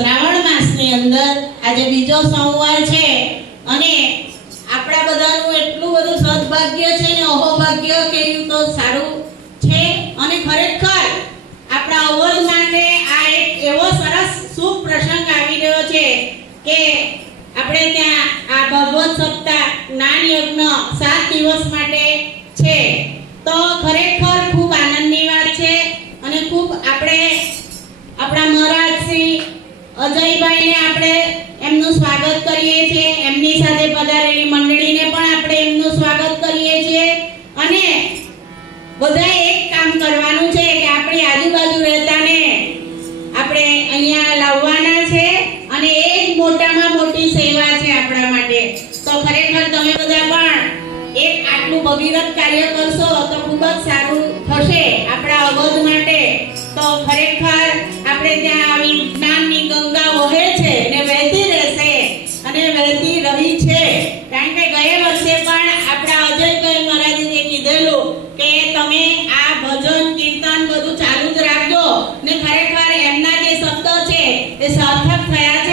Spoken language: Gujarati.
શ્રાવણ માસની અંદર આજે બીજો સોમવાર છે અને આપણા બધાનું એટલું બધું સદભાગ્ય છે ને અહોભાગ્ય કેવું તો સારું છે અને ખરેખર આપણા અવધ માટે આ એક એવો સરસ શુભ પ્રસંગ આવી રહ્યો છે કે આપણે ત્યાં આ ભગવત સપ્તાહ જ્ઞાન યજ્ઞ સાત દિવસ માટે છે. તો ખરેખર ખૂબ આનંદની વાત છે અને ખૂબ આપણે આપણા શ્રી અજયભાઈને આપણે એમનું સ્વાગત કરીએ છીએ. એમની સાથે પધારેલી મંડળીને પણ આપણે એમનું સ્વાગત કરીએ છીએ. અને બધા એક કામ કરવાનું છે કે આપણી આજુબાજુ રહેતાને આપણે અહીંયા લાવવાના છે અને એ જ મોટામાં મોટી સેવા છે આપણા માટે. તો ખરેખર તમે બધા પણ એક આટલું ભગીરથ કાર્ય કરશો તો ખૂબ જ સારું થશે આપણા અવધ માટે. તો ખરેખર આપણે ત્યાં આવી सार्थक प्रयास